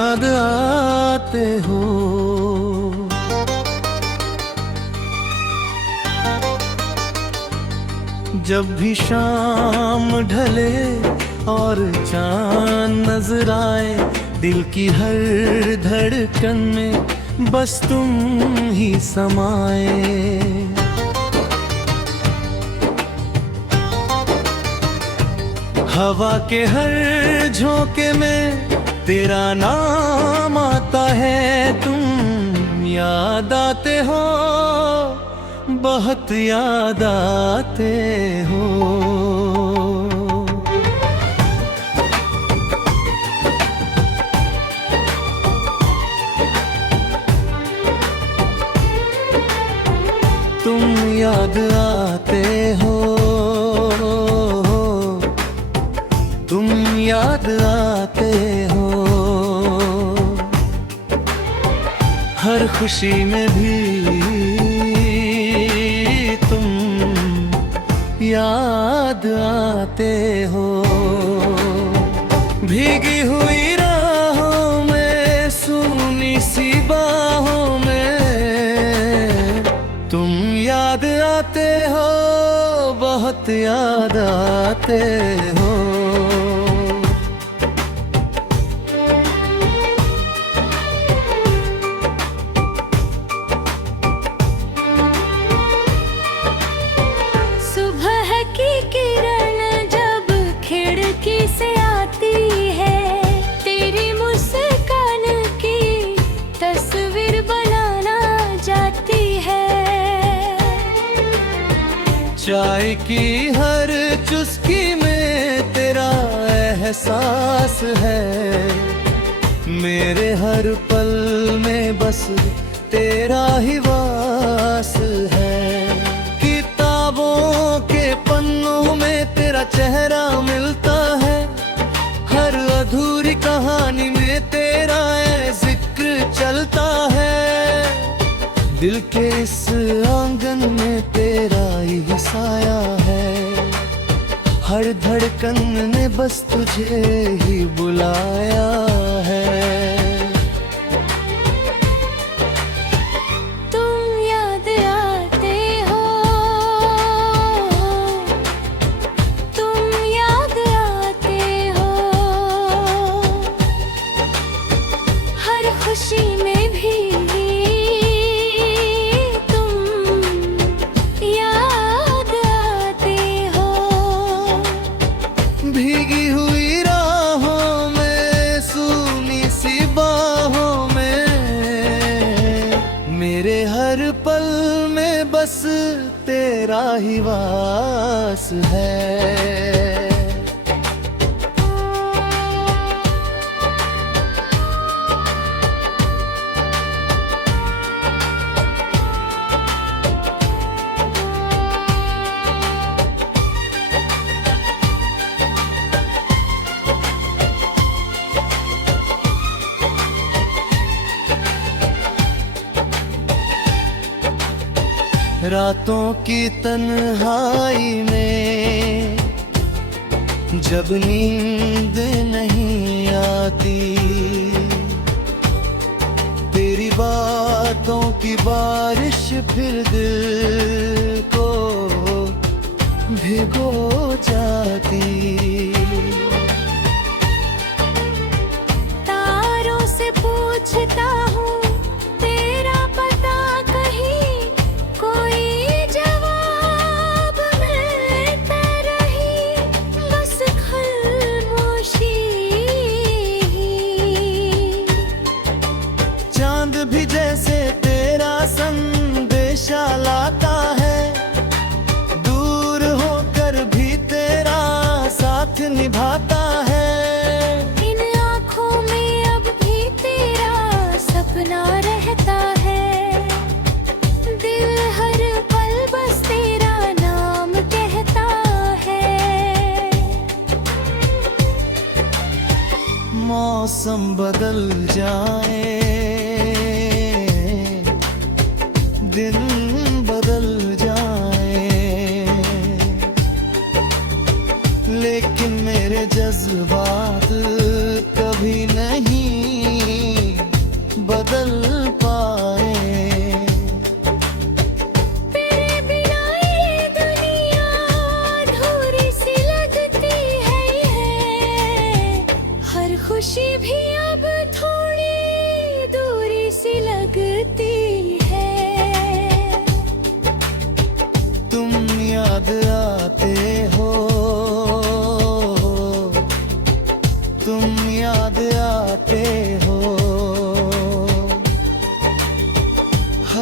याद आते हो। जब भी शाम ढले और चांद नजर आए, दिल की हर धड़कन में बस तुम ही समाए। हवा के हर झोंके में तेरा नाम आता है, तुम याद आते हो, बहुत याद आते हो। तुम याद आते हो, तुम याद आते हो। हर खुशी में भी तुम याद आते हो। भीगी हुई राहों में, सूनी सी बाहों में तुम याद आते हो, बहुत याद आते हो। चाय की हर चुस्की में तेरा एहसास है, मेरे हर पल में बस तेरा ही वास है। किताबों के पन्नों में तेरा चेहरा मिलता है, हर अधूरी कहानी में तेरा जिक्र चलता है। दिल के इस आंगन में तेरा ही साया है, हर धड़कन ने बस तुझे ही बुलाया है। तुम याद आते हो, तुम याद आते हो। हर खुशी में भी भीगी हुई राहों में, सूनी सी बाहों में मेरे हर पल में बस तेरा ही वास है। रातों की तन्हाई में जब नींद नहीं आती, तेरी बातों की बारिश फिर दिल को भिगो जाती। तारों से पूछता हूँ तेरा पता, कहीं कोई जवाब मिलता रही, बस खामोशी। चांद भी जैसे तेरा संदेशा लाता है, दूर होकर भी तेरा साथ निभाता है। इन आँखों में अब भी तेरा सपना रहता है, दिल हर पल बस तेरा नाम कहता है। मौसम बदल जाए, दिन बदल जाए, लेकिन मेरे जज्बात कभी नहीं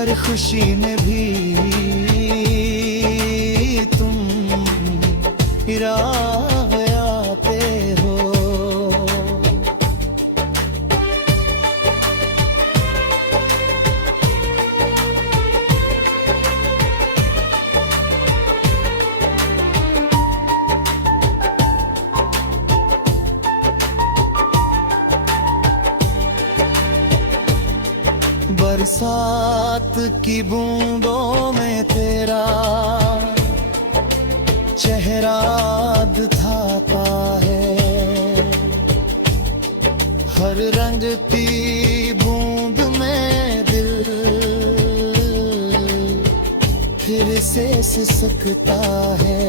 हर खुशी में भी तुम राह आते हो। बरसात की बूंदों में तेरा चेहरा दिखाता है। हर रंगती बूंद में दिल फिर से सिसकता है।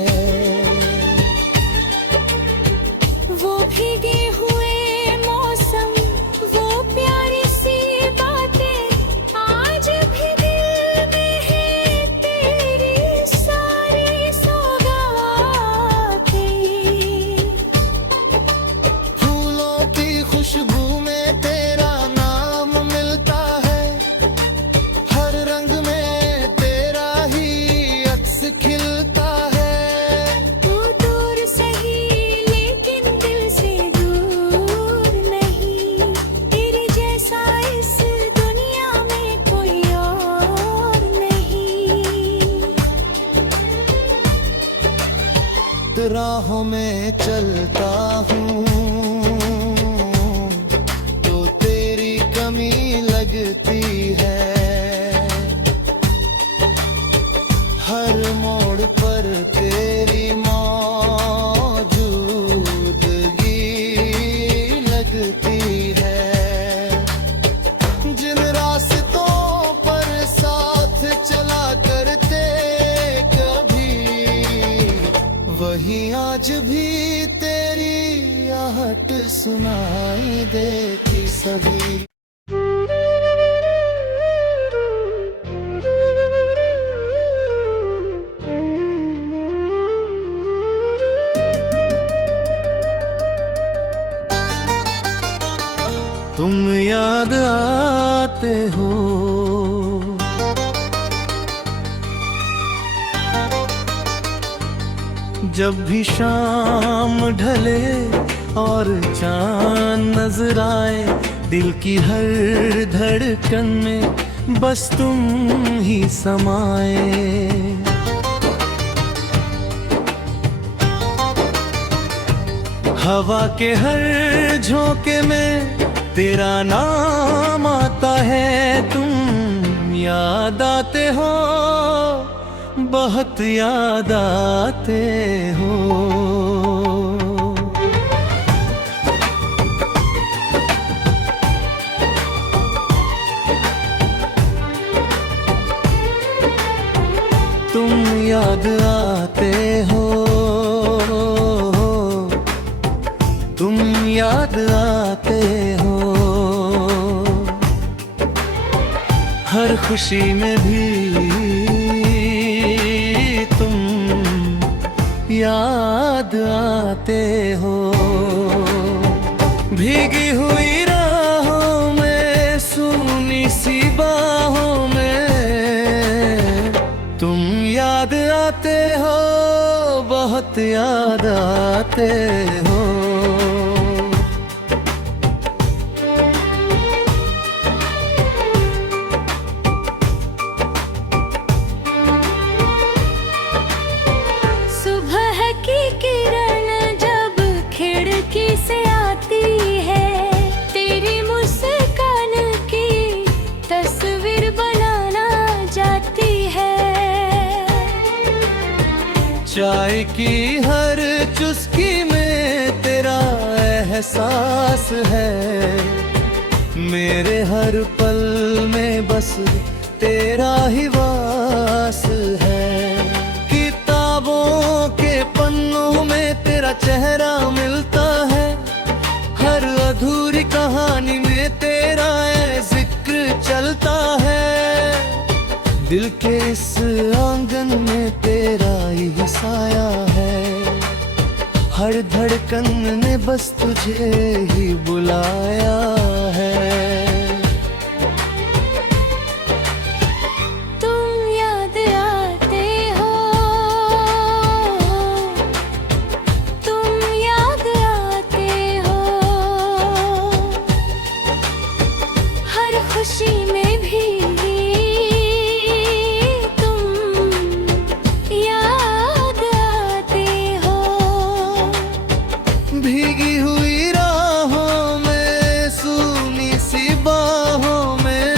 वो भीगे हुए मौसम, वो प्यारी सी बातें आज भी दिल में है तेरी सारी सौगातें। फूलों की खुशबू में तेरा नाम मिलता है। हर रंग में तेरा ही अक्स खिलता है। तू दूर सही लेकिन दिल से दूर नहीं। तेरे जैसा इस दुनिया में कोई और नहीं। राहों में चलता हूँ तो तेरी कमी लगती है। हर मोड़ पर तेरी मौजूदगी लगती है। जिन रास्तों पर साथ चला करते कभी, वही आज भी तेरी आहट सुनाई देती सभी। तुम याद आते हो, जब भी शाम ढले और चांद नजर आए। दिल की हर धड़कन में बस तुम ही समाए। हवा के हर झोंके में तेरा नाम आता है। तुम याद आते हो, बहुत याद आते हो। तुम याद आते हो, तुम याद आते हो। हर खुशी में भी तुम याद आते हो। भीगी हुई राहों में, सूनी सी बाहों में तुम याद आते हो, बहुत याद आते हो। सुबह की किरण जब खिड़की से आती है, तेरी मुस्कान की तस्वीर बनाना जाती है। चाय की हर चुस्की में तेरा एहसास है। मेरे हर पल में बस तेरा ही वास है। किताबों के पन्नों में तेरा चेहरा मिलता है। हर अधूरी कहानी में तेरा जिक्र चलता है। दिल के इस आंगन में तेरा ही साया है। हर धड़कन ने बस तुझे ही बुलाया है। खुशी में भी तुम याद आते हो। भीगी हुई राहों में, सूनी सी बाहों में,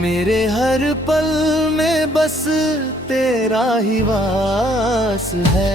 मेरे हर पल में बस तेरा ही वास है।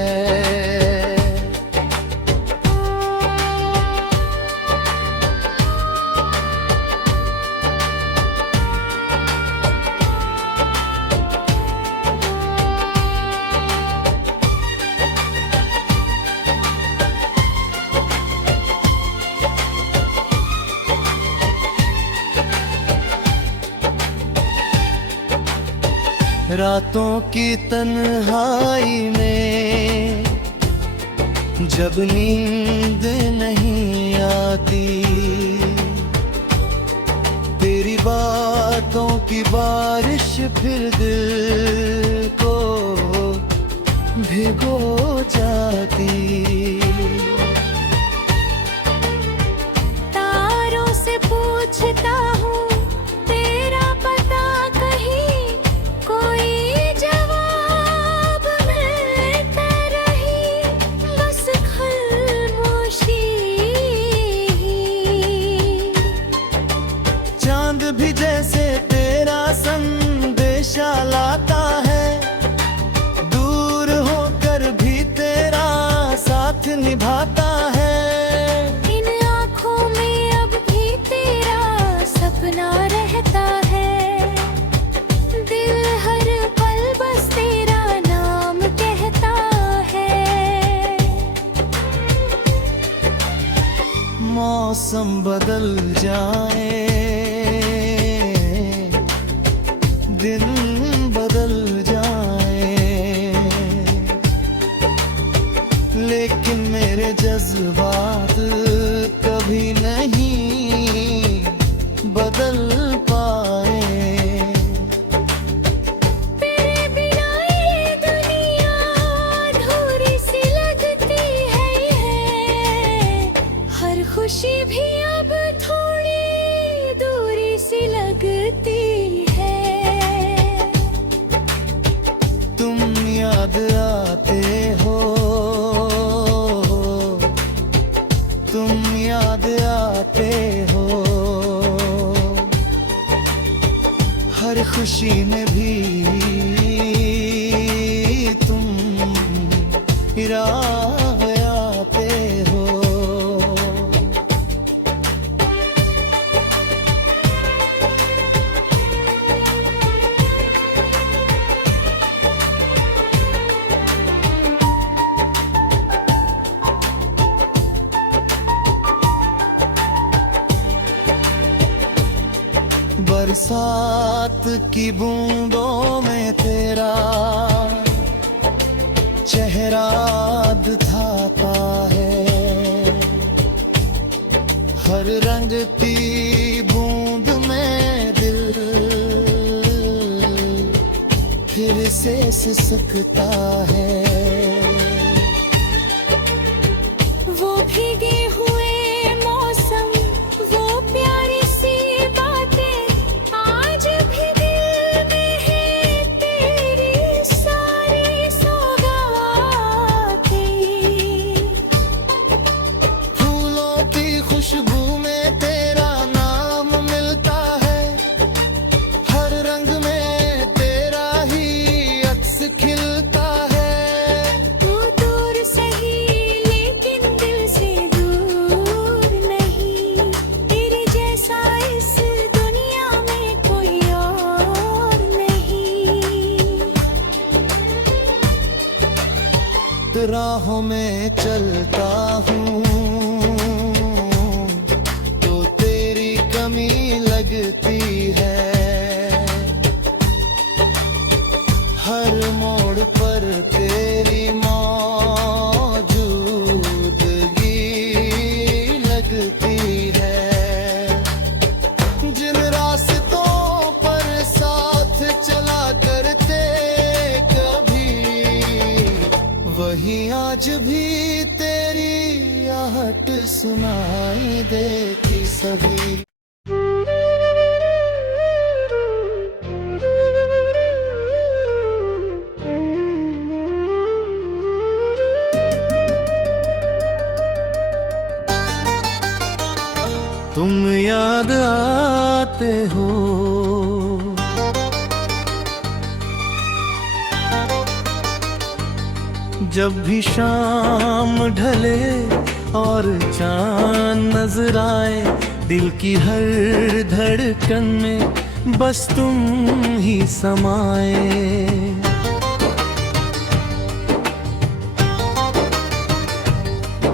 रातों की तन्हाई में जब नींद नहीं आती, तेरी बातों की बारिश फिर दिल को भिगो जाती। तारों से पूछता हूँ तेरा पता, कहीं कोई जवाब मिलता रही, बस खामोशी। चांद भी जैसे तेरा संदेशा लाता है, दूर होकर भी तेरा साथ निभाता है। इन आँखों में अब भी तेरा सपना रहता है, दिल हर पल बस तेरा नाम कहता है। मौसम बदल जाए, दिन बदल जाए, लेकिन मेरे जज्बात कभी नहीं बदल पाए। तेरे बिना ये दुनिया अधूरी सी लगती है, हर खुशी भी अब थोड़ी दूरी सी लगती है। तुम याद आते हो, तुम याद आते हो, हर खुशी में भी तुम राह आते हो। बरसात की बूंदों में तेरा चेहरा दिखाता है, हर रंग की बूंद में दिल फिर से सिसकता है। वो भीगे हुए मौसम, वो प्यारी सी बातें, आज भी दिल में है तेरी सारी सौगातें। फूलों की खुशबू में तेरा नाम मिलता है, हर रंग में तेरा ही अक्स खिलता है। तू दूर सही लेकिन दिल से दूर नहीं, तेरे जैसा इस दुनिया में कोई और नहीं। राहों में चलता हूँ तो तेरी कमी लगती है, हर मोड़ पर तेरी मौजूदगी लगती है। जिन रास्तों पर साथ चला करते कभी, वही आज भी तेरी आहट सुनाई देती सभी। तुम याद आते हो। जब भी शाम ढले और चांद नजर आए, दिल की हर धड़कन में बस तुम ही समाए।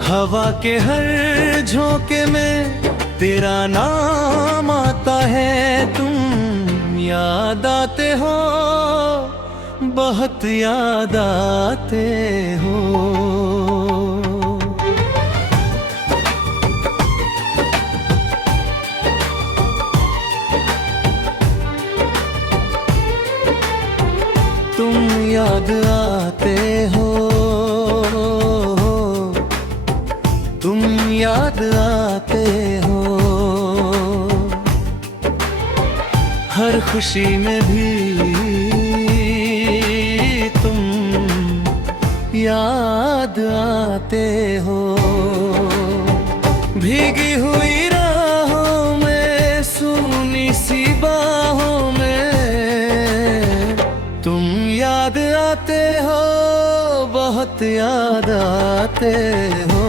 हवा के हर झोंके में तेरा नाम आता है, तुम याद आते हो, बहुत याद आते हो। तुम याद आते हो, तुम याद आते हो। हर खुशी में भी तुम याद आते हो। भीगी हुई राहों में, सूनी सी बाहों में तुम याद आते हो, बहुत याद आते हो।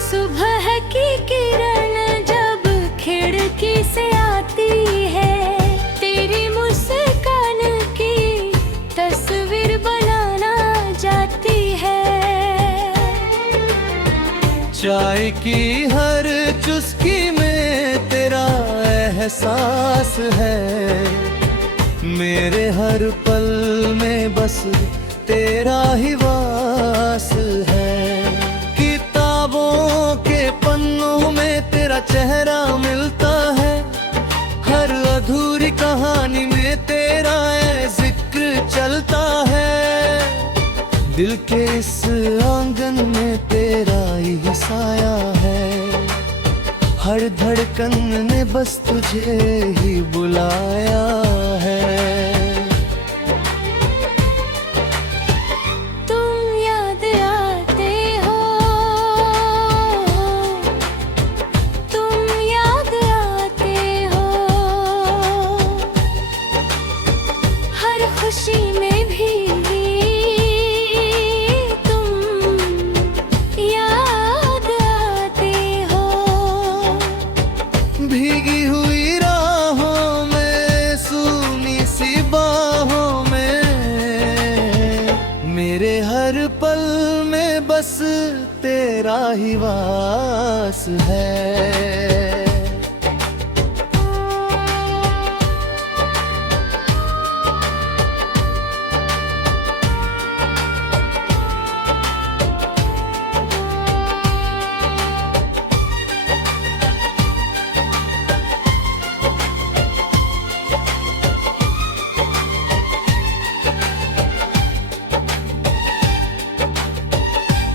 सुबह की किरण जब खिड़की से आती है, तेरी मुस्कान की तस्वीर बनाना जाती है। चाय की हर चुस्की में तेरा एहसास है, मेरे हर पल में बस तेरा ही वास है। के पन्नों में तेरा चेहरा मिलता है, हर अधूरी कहानी में तेरा जिक्र चलता है। दिल के इस आंगन में तेरा ही साया है, हर धड़कन ने बस तुझे ही बुलाया है। खुशी में भी तुम याद आते हो। भीगी हुई राहों में, सूनी सी बाहों में मेरे हर पल में बस तेरा ही वास है।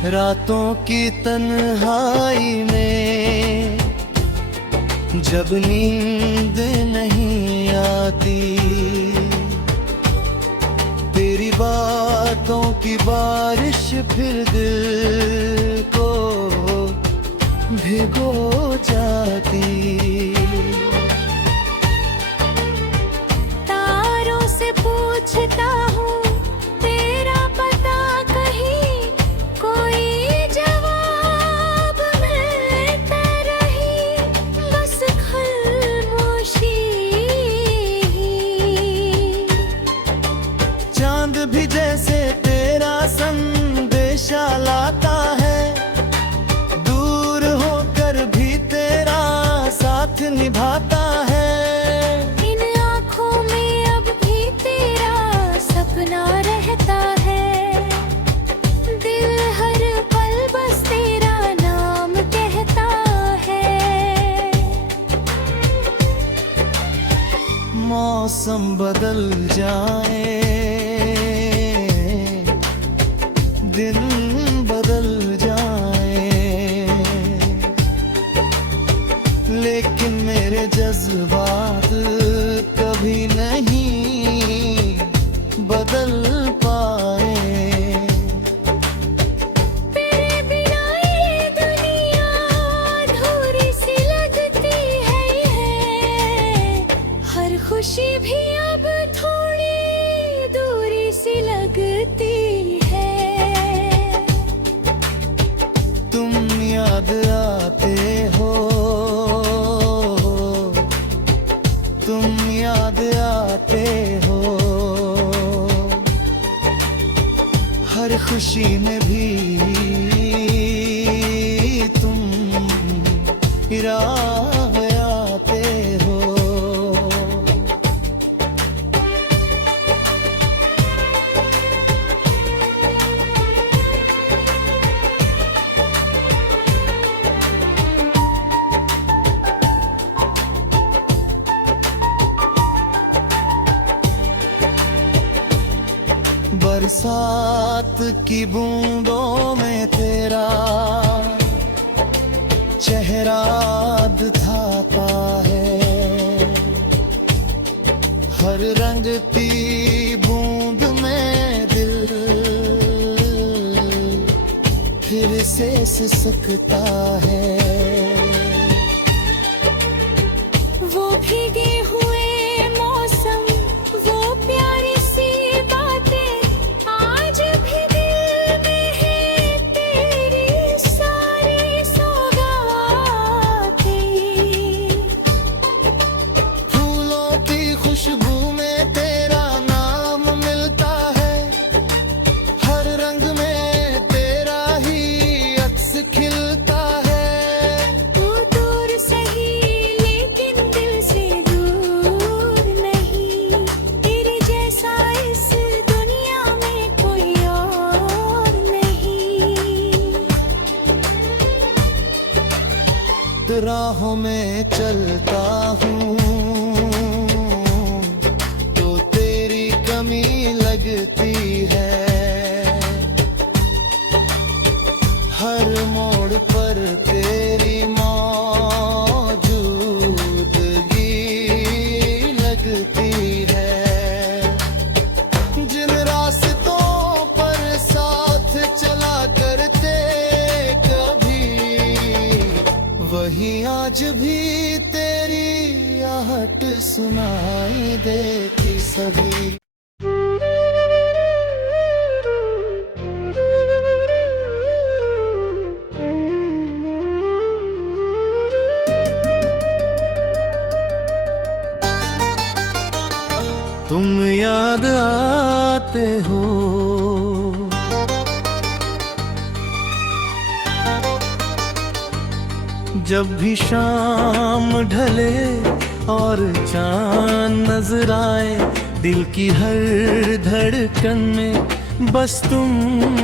रातों की तन्हाई में जब नींद नहीं आती, तेरी बातों की बारिश फिर दिल को भिगो जाती। तारों से पूछता हूँ तेरा पता, कहीं कोई जवाब मिलता रही, बस खामोशी। चांद भी जैसे तेरा संदेशा लाता है, दूर होकर भी तेरा साथ निभाता है। इन आँखों में अब भी तेरा सपना रहता है, दिल हर पल बस तेरा नाम कहता है। मौसम बदल जाए, दिन बदल जाए, लेकिन मेरे जज्बात कभी नहीं हर खुशी में भी तुम राह आते हो। बरसात की बूंदों में तेरा चेहरा दिखाता है। हर रंगती बूंद में दिल फिर से सिसकता है। वो भीगे हुए मौसम, वो प्यारी सी बातें आज भी दिल में है। तेरी सारी सौगातें, फूलों की खुशबू में तेरा नाम मिलता है। हर रंग में तेरा ही अक्स खिलता है। तू दूर सही लेकिन दिल से दूर नहीं। तेरे जैसा इस दुनिया में कोई और नहीं। राहों में चलता हूँ तो तेरी कमी लगती है। हर मोड़ पर तेरी मौजूदगी लगती है। जिन रास्तों पर साथ चला करते कभी, वही आज भी तेरी आहट सुनाई देती सभी। तुम याद आते हो, जब भी शाम ढले और चांद नजर आए। दिल की हर धड़कन में बस तुम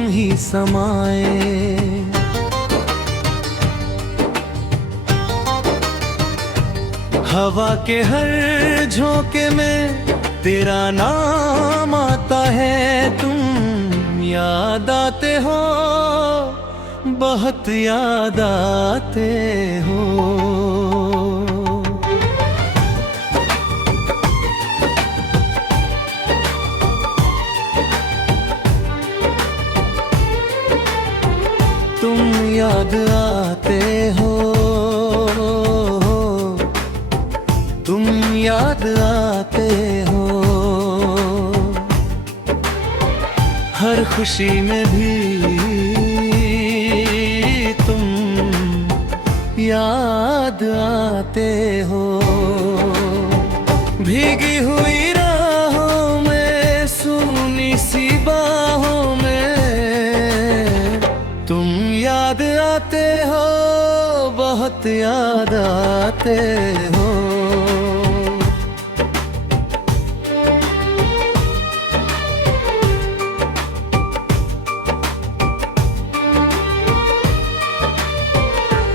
ही समाए। हवा के हर झोंके में तेरा नाम आता है। तुम याद आते हो, बहुत याद आते हो। तुम याद आते हो, तुम याद आते हो। हर खुशी में भी तुम याद आते हो। भीगी हुई राहों में, सूनी सी बाहों में तुम याद आते हो, बहुत याद आते हो।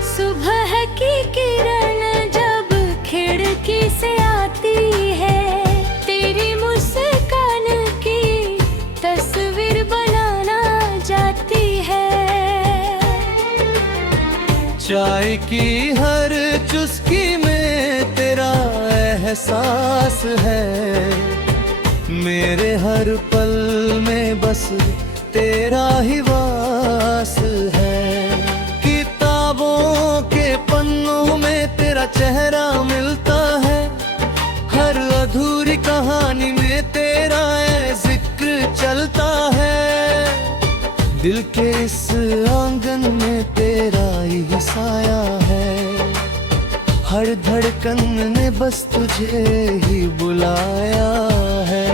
सुबह की किरण जब खिड़की से आती है, तेरी मुस्कान की तस्वीर बनाना जाती है। चाय की हर चुस्की में तेरा एहसास है। मेरे हर पल में बस तेरा ही वास है। किताबों के पन्नों में तेरा चेहरा मिलता है। हर अधूरी कहानी में तेरा जिक्र चलता है। दिल के इस आंगन में तेरा ही साया है। हर धड़कन ने बस तुझे ही बुलाया है।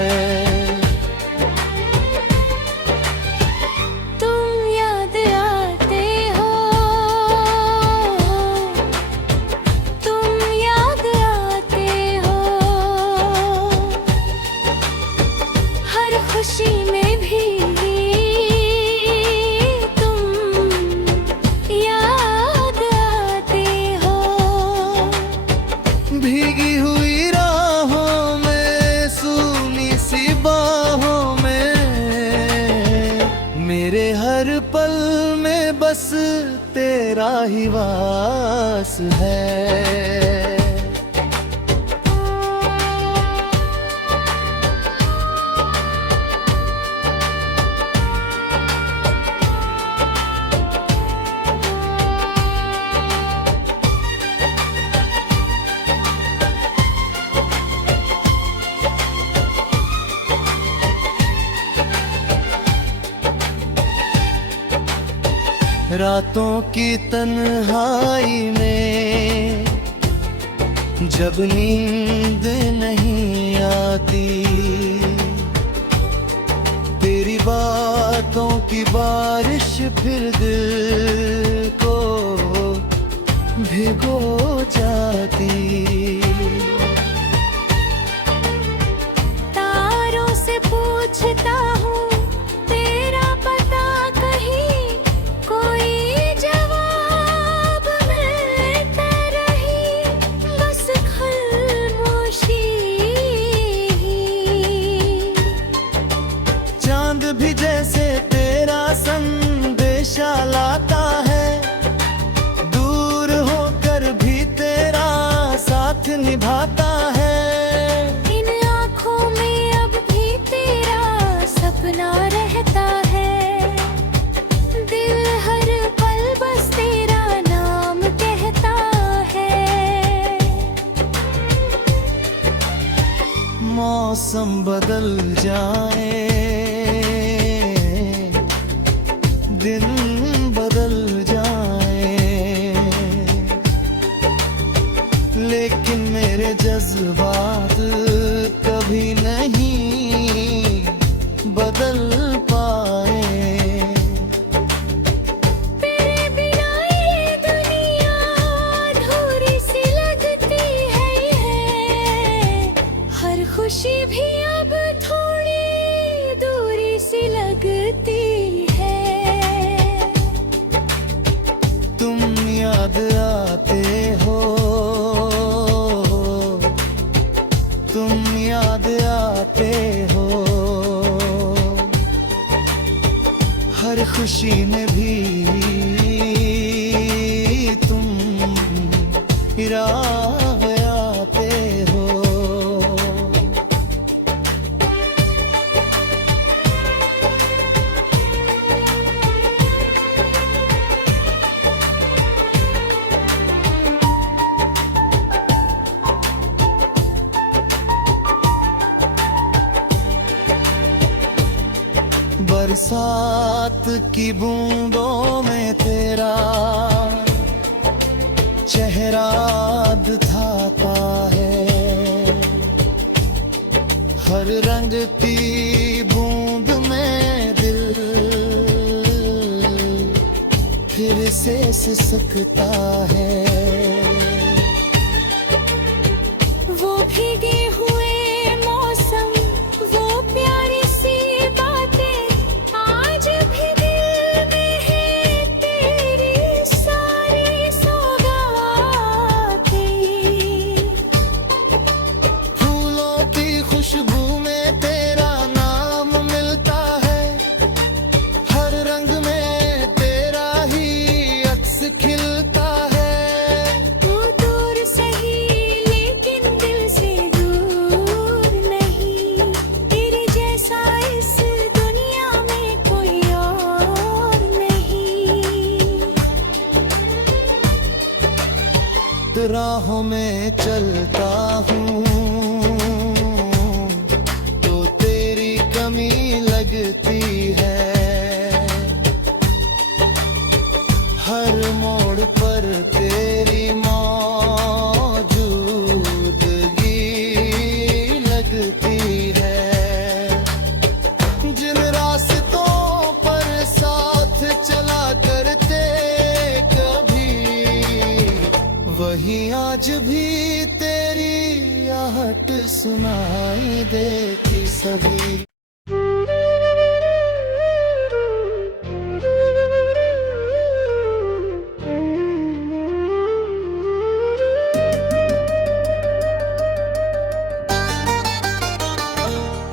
खुशी में भी तुम याद आते हो। भीगी हुई राहों में, सूनी सी बाहों में, मेरे हर पल में बस तेरा ही वास है। रातों की तन्हाई में जब नींद नहीं आती, तेरी बातों की बारिश फिर दिल को भिगो जाती। तारों से पूछता हूँ तेरा पता, कहीं कोई जवाब मिलता रही, बस खामोशी। चांद भी जैसे तेरा संदेशा लाता है, दूर होकर भी तेरा साथ निभाता है। इन आँखों में अब भी तेरा सपना रहता है, दिल हर पल बस तेरा नाम कहता है। मौसम बदल जाए, दिन बदल जाए, लेकिन मेरे जज्बात कभी नहीं बदल पाए। तेरे बिना ये दुनिया अधूरी सी लगती है। हर खुशी भी अब थोड़ी दूरी सी लगती है। तुम याद आते हो, तुम याद आते हो, हर खुशी में भी तुम याद आते हो। बरसात की बूंदों में तेरा चेहरा दिखाता है, हर रंग की बूंद में दिल फिर से सिसकता है। वो भीगे हुए मौसम, वो प्यारी सी बातें, आज भी दिल में है तेरी सारी सौगातें। फूलों की खुशबू में तेरा नाम मिलता है, हर रंग में तेरा ही अक्स खिलता है। तू दूर सही लेकिन दिल से दूर नहीं, तेरे जैसा इस दुनिया में कोई और नहीं। राहों में चलता हूँ तो तेरी कमी लगती है, हर मोड़ पर तेरी मौजूदगी लगती है। जिन रास्तों पर साथ चला करते कभी, वही आज भी तेरी आहट सुनाई देती सभी।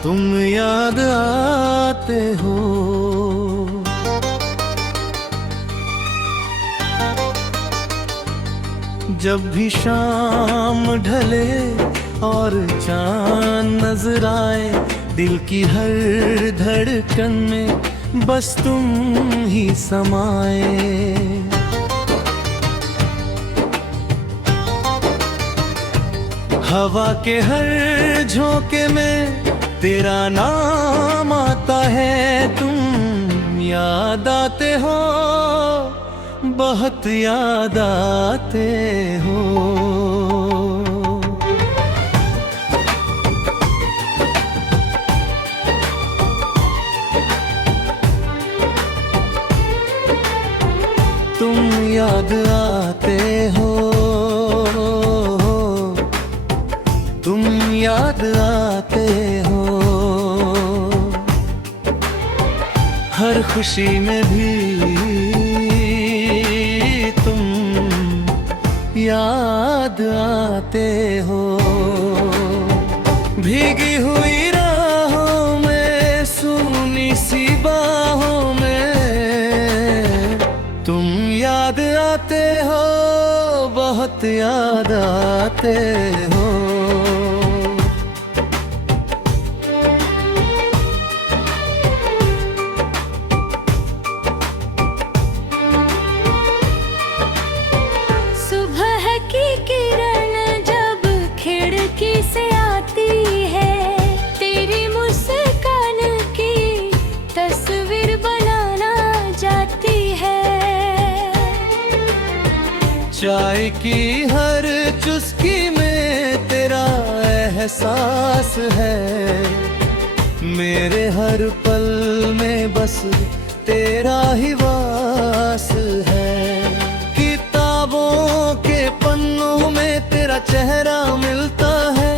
तुम याद आते हो। जब भी शाम ढले और चांद नजर आए, दिल की हर धड़कन में बस तुम ही समाए। हवा के हर झोंके में तेरा नाम आता है, तुम याद आते हो, बहुत याद आते हो। तुम याद आते हो, तुम याद आते हो। हर खुशी में भी तुम याद आते हो। भीगी हुई राहों में, सूनी सी बाहों में तुम याद आते हो, बहुत याद आते हो। सुबह की किरण जब खिड़की से आती है, तेरी मुस्कान की तस्वीर बनाना जाती है। चाय की हर चुस्की में तेरा एहसास है, मेरे हर पल में बस तेरा ही वास है। के पन्नों में तेरा चेहरा मिलता है,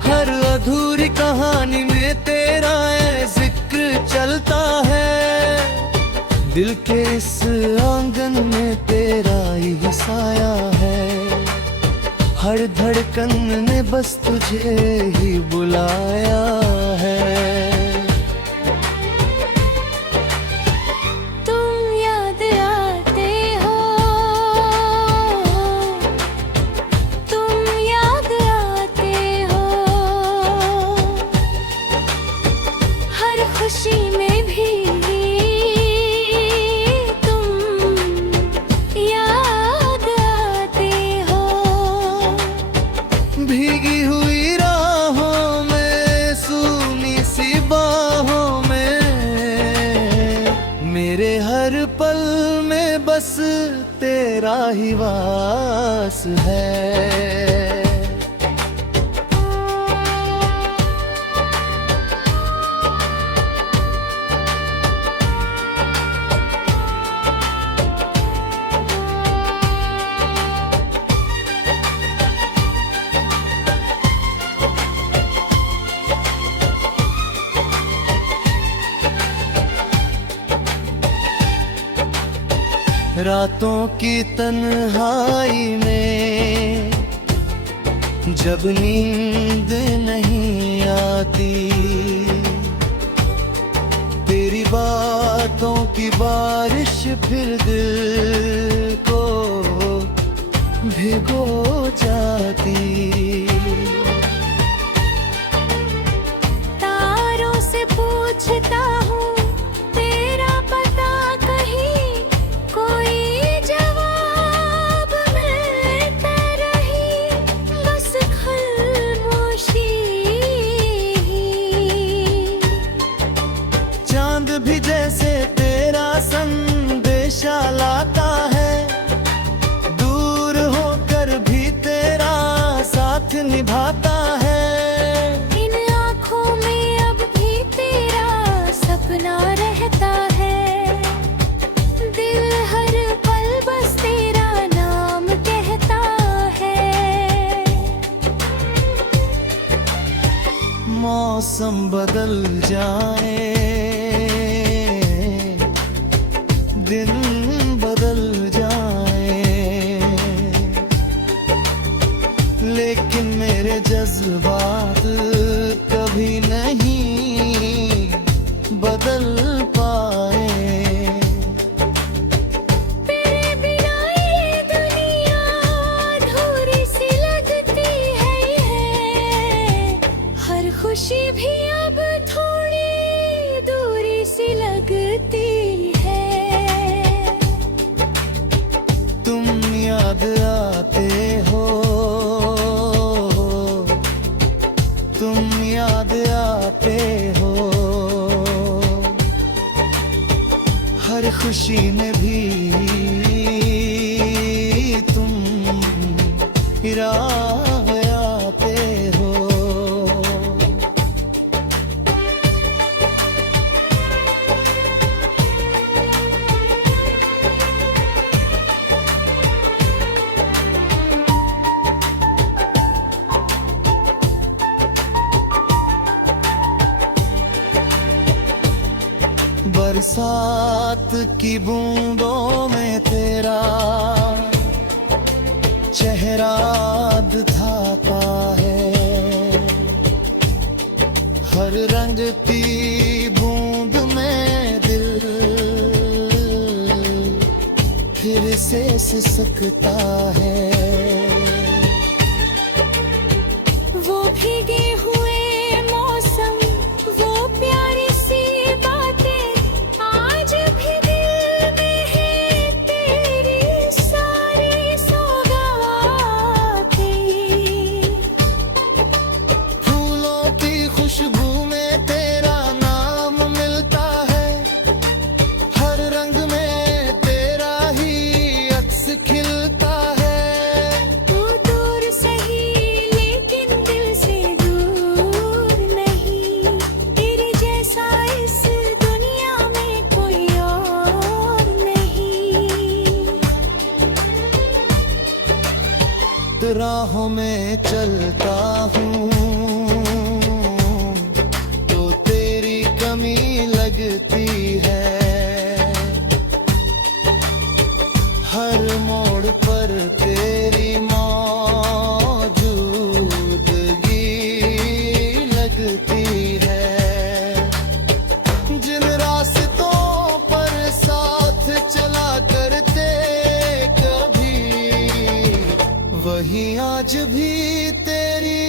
हर अधूरी कहानी में तेरा जिक्र चलता है। दिल के इस आंगन में तेरा ही साया है, हर धड़कन ने बस तुझे ही बुलाया है। खुशी में भी तुम याद आते हो। भीगी हुई राहों में, सूनी सी बाहों में मेरे हर पल में बस तेरा ही वास है। रातों की तन्हाई में जब नींद नहीं आती, तेरी बातों की बारिश फिर दिल को भिगो जाती। तारों से पूछता हूँ तेरा पता, कहीं कोई जवाब मिलता रही, बस खामोशी। चांद भी जैसे तेरा संदेशा लाता है, दूर होकर भी तेरा साथ निभाता है। इन आँखों में अब भी तेरा सपना रहता है, दिल हर पल बस तेरा नाम कहता है। मौसम बदल जाए, दिन बदल जाए, लेकिन मेरे जज्बात कभी नहीं हर खुशी में भी तुम राह आते हो। बरसात की बूंदों में तेरा चेहरा दिखाता है। हर रंग की बूंद में दिल फिर से सिसकता है। वो भीगे हुए मौसम, वो प्यारी सी बातें आज भी दिल में है। तेरी सारी सौगातें, फूलों की खुशबू में तेरा नाम मिलता है। हर रंग में तेरा ही अक्स खिलता है। तू दूर सही लेकिन दिल से दूर नहीं। तेरे जैसा इस दुनिया में कोई और नहीं। राहों में चलता हूँ तो तेरी कमी लगती है। हर मोड़ पर तेरी मौजूदगी लगती है। जिन रास्तों पर साथ चला करते कभी, वही आज भी तेरी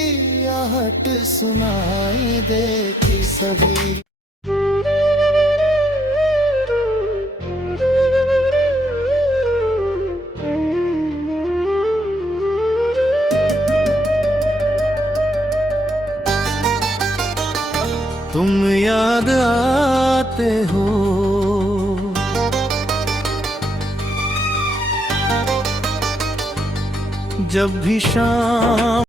आहट सुनाई देती सभी। तुम याद आते हो जब भी शाम